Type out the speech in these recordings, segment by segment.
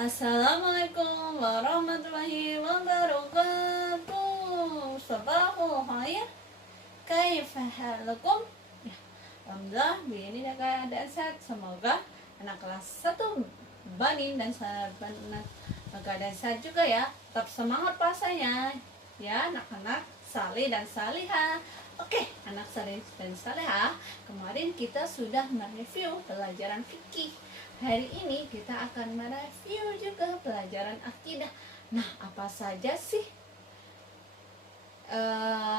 Assalamualaikum warahmatullahi wabarakatuh. Sabahul khair. Kaifa halukum? Ya, alhamdulillah begini keadaan sehat. Semoga anak kelas 1 Bani dan sahabat keadaan sehat juga ya. Tetap semangat puasanya. Ya, anak-anak salih dan salihah. Oke, anak salih dan salihah, kemarin kita sudah mereview pelajaran fikih. Hari ini kita akan mereview juga pelajaran akidah. Nah, apa saja sih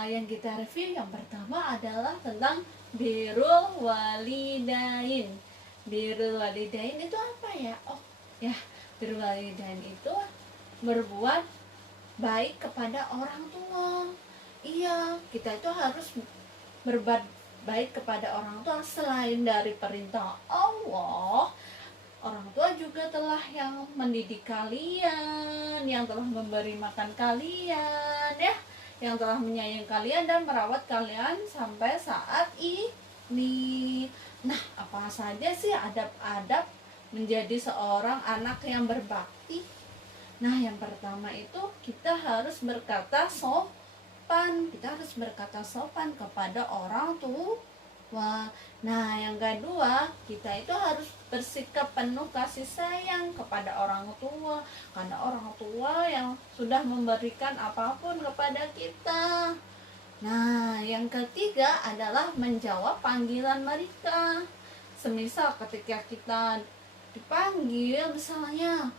yang kita review? Yang pertama adalah tentang birrul walidain. Birrul walidain itu apa ya? Oh, ya, birrul walidain itu berbuat baik kepada orang tua. Iya, kita itu harus berbuat baik kepada orang tua selain dari perintah Allah. Orang tua juga telah yang mendidik kalian, yang telah memberi makan kalian, ya, yang telah menyayangi kalian dan merawat kalian sampai saat ini. Nah, apa saja sih adab-adab menjadi seorang anak yang berbakti? Nah, yang pertama itu kita harus berkata sopan. Kita harus berkata sopan kepada orang tua. Nah, yang kedua, kita itu harus bersikap penuh kasih sayang kepada orang tua, karena orang tua yang sudah memberikan apapun kepada kita. Nah, yang ketiga adalah menjawab panggilan mereka. Semisal ketika kita dipanggil misalnya,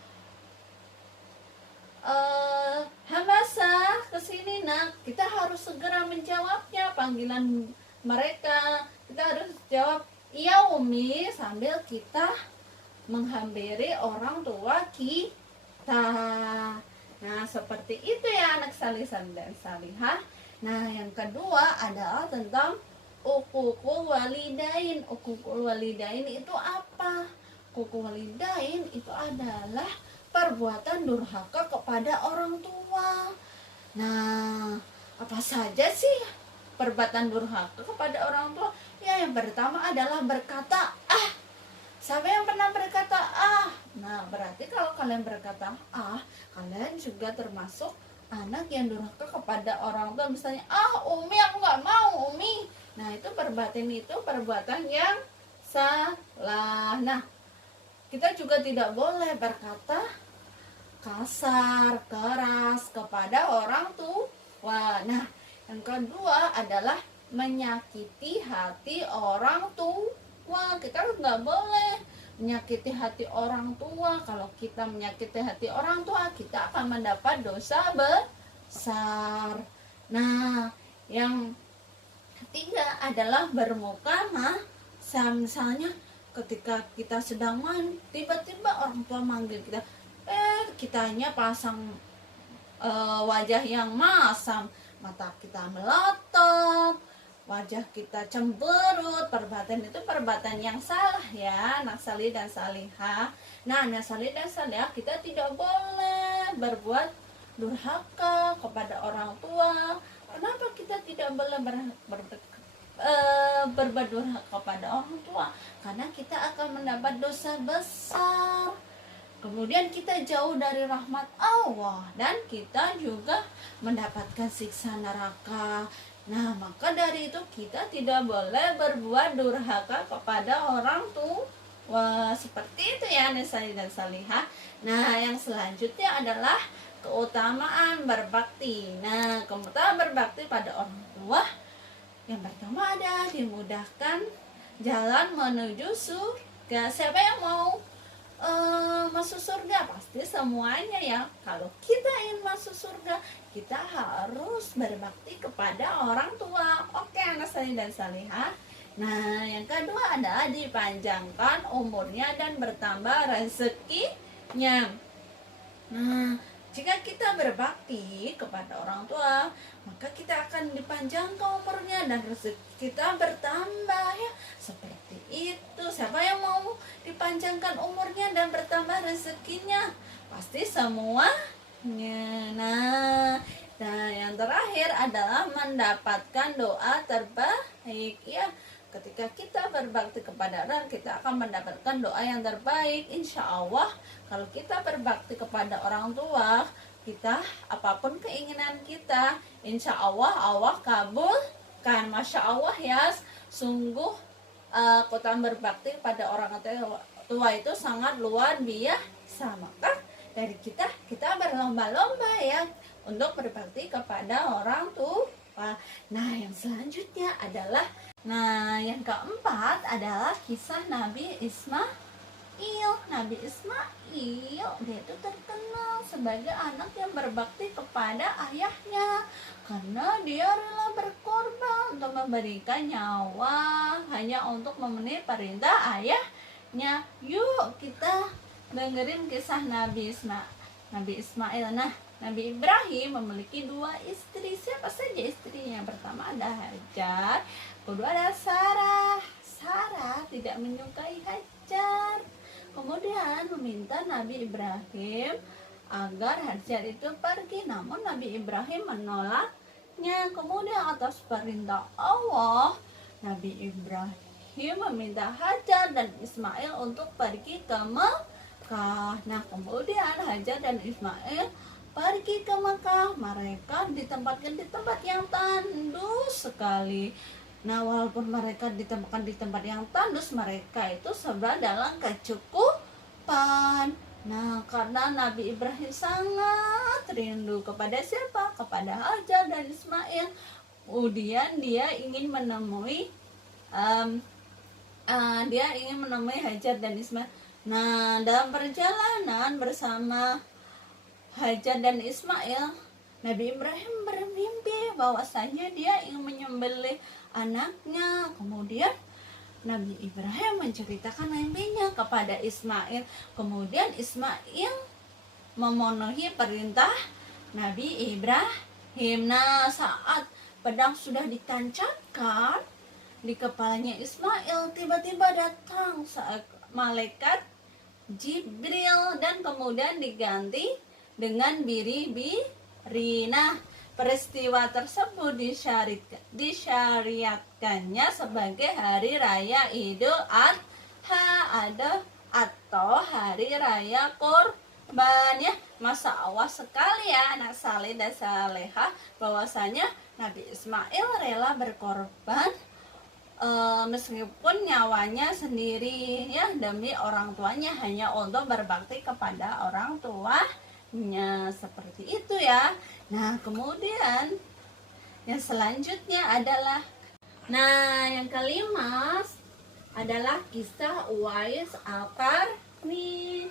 Hamasa kesini nak, kita harus segera menjawabnya panggilan mereka. Kita harus jawab iya Umi sambil kita menghampiri orang tua kita. Nah, seperti itu ya anak salisan dan salihah. Nah, yang kedua adalah tentang uququl walidain. Uququl walidain itu apa? Uququl walidain itu adalah perbuatan durhaka kepada orang tua. Nah, apa saja sih perbuatan durhaka kepada orang tua? Ya, yang pertama adalah berkata ah. Siapa yang pernah berkata ah? Nah, berarti kalau kalian berkata ah, kalian juga termasuk anak yang durhaka kepada orang tua. Misalnya, ah Umi aku nggak mau Umi. Nah, itu perbuatan yang salah. Nah, kita juga tidak boleh berkata kasar, keras kepada orang tua. Nah, yang kedua adalah menyakiti hati orang tua. Kita nggak boleh menyakiti hati orang tua. Kalau kita menyakiti hati orang tua, kita akan mendapat dosa besar. Nah, yang ketiga adalah bermuka misalnya ketika kita sedang main, tiba-tiba orang tua manggil kita, kitanya pasang wajah yang masam, mata kita melotot, wajah kita cemberut. Perbuatan itu perbuatan yang salah ya anak salih dan salihah. Nah, anak salih dan salihah, kita tidak boleh berbuat durhaka kepada orang tua. Kenapa kita tidak boleh berbuat durhaka kepada orang tua? Karena kita akan mendapat dosa besar. Kemudian kita jauh dari rahmat Allah dan kita juga mendapatkan siksa neraka. Nah, maka dari itu kita tidak boleh berbuat durhaka kepada orang tua. Seperti itu ya Nesali dan Salihah. Nah, yang selanjutnya adalah keutamaan berbakti. Nah, keutamaan berbakti pada orang tua, yang pertama ada dimudahkan jalan menuju surga. Siapa yang mau masuk surga? Pasti semuanya ya. Kalau kita ingin masuk surga, kita harus berbakti kepada orang tua. Oke anak salih dan salihah. Nah, yang kedua adalah dipanjangkan umurnya dan bertambah rezekinya. Nah, jika kita berbakti kepada orang tua, maka kita akan dipanjangkan umurnya dan rezeki kita bertambah ya. Seperti itu. Siapa yang mau dipanjangkan umurnya dan bertambah rezekinya? Pasti semuanya. Nah, yang terakhir adalah mendapatkan doa terbaik ya. ketika kita berbakti kepada orang, kita akan mendapatkan doa yang terbaik. Insya Allah kalau kita berbakti kepada orang tua kita, apapun keinginan kita, insya Allah Allah kabulkan. Masya Allah ya, sungguh kota berbakti pada orang tua itu sangat luar biasa. Maka dari kita berlomba-lomba ya untuk berbakti kepada orang tua. Nah, yang selanjutnya adalah, yang keempat adalah kisah Nabi Ismail. Nabi Ismail dia itu terkenal sebagai anak yang berbakti kepada ayahnya, karena dia rela berkorban untuk memberikan nyawa hanya untuk memenuhi perintah ayahnya. Yuk kita dengerin kisah Nabi Ismail. Nah, Nabi Ibrahim memiliki 2 istri. Siapa saja istrinya? Yang pertama ada Hajar, kedua ada Sarah. Sarah tidak menyukai Hajar, kemudian meminta Nabi Ibrahim agar Hajar itu pergi, namun Nabi Ibrahim menolaknya. Kemudian atas perintah Allah, Nabi Ibrahim meminta Hajar dan Ismail untuk pergi ke Mekah. Nah, kemudian Hajar dan Ismail pergi ke Mekah. Mereka ditempatkan di tempat yang tandus sekali. Nah, walaupun mereka ditempatkan di tempat yang tandus, mereka itu serba dalam kecukupan. Nah, karena Nabi Ibrahim sangat rindu kepada siapa? Kepada Hajar dan Ismail. Kemudian dia ingin menemui Hajar dan Ismail. Nah, dalam perjalanan bersama Hajar dan Ismail, Nabi Ibrahim bermimpi bahwasanya dia ingin menyembelih anaknya. Kemudian Nabi Ibrahim menceritakan mimpinya kepada Ismail. Kemudian Ismail memenuhi perintah Nabi Ibrahim. Nah, saat pedang sudah ditancapkan di kepalanya Ismail, tiba-tiba datang malaikat Jibril dan kemudian diganti dengan biri-biri. Nah, peristiwa tersebut disyariatkannya sebagai hari raya Idul Adha atau hari raya Kurban ya. Masya Allah sekali ya anak saleh dan salehah, bahwasanya Nabi Ismail rela berkorban meskipun nyawanya sendiri ya, demi orang tuanya, hanya untuk berbakti kepada orang tuanya, seperti itu ya. Nah, kemudian yang selanjutnya adalah, yang kelima adalah kisah Uwais Al-Qarni.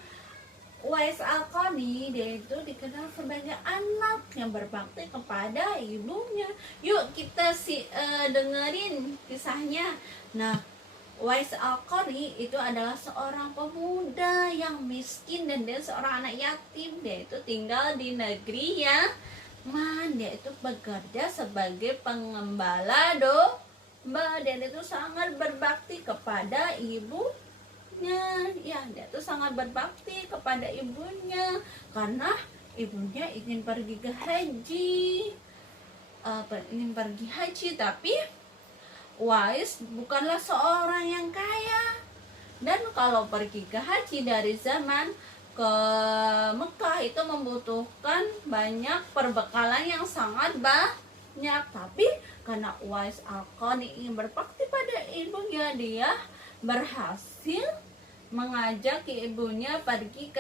Uwais Al-Qarni dia itu dikenal sebagai anak yang berbakti kepada ibunya. Yuk kita dengerin kisahnya. Nah, Uwais Al-Qarni itu adalah seorang pemuda yang miskin dan dia seorang anak yatim. Dia itu tinggal di negeri Yaman. Dia itu bekerja sebagai pengembala domba dan itu sangat berbakti kepada ibunya. Ya, dia itu sangat berbakti kepada ibunya karena ibunya ingin pergi haji, tapi Uwais bukanlah seorang yang kaya, dan kalau pergi ke haji dari zaman ke Mekah itu membutuhkan banyak perbekalan yang sangat banyak. Tapi karena Uwais Al-Qarni ingin berbakti pada ibunya, dia berhasil mengajak ibunya pergi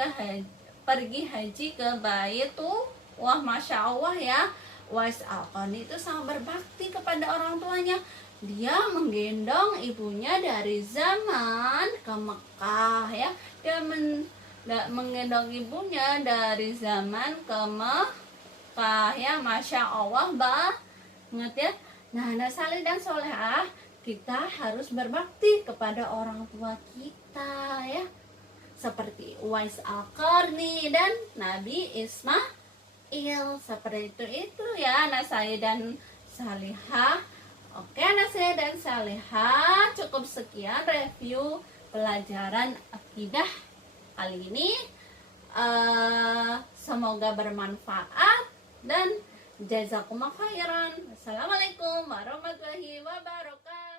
haji ke Baitullah. Masya Allah ya, Uwais Al-Qarni itu sangat berbakti kepada orang tuanya. Dia menggendong ibunya dari zaman ke Mekah ya. Dia menggendong ibunya dari zaman ke Mekah ya. Masya Allah banget ya. Nah, anak saleh dan solehah, kita harus berbakti kepada orang tua kita ya, seperti Uwais Al-Qarni dan Nabi Ismail. Seperti itu ya anak saya dan salihah. Oke anak saya dan salihah, cukup sekian review pelajaran akidah kali ini. Semoga bermanfaat dan jazakumullah khairan. Assalamualaikum warahmatullahi wabarakatuh.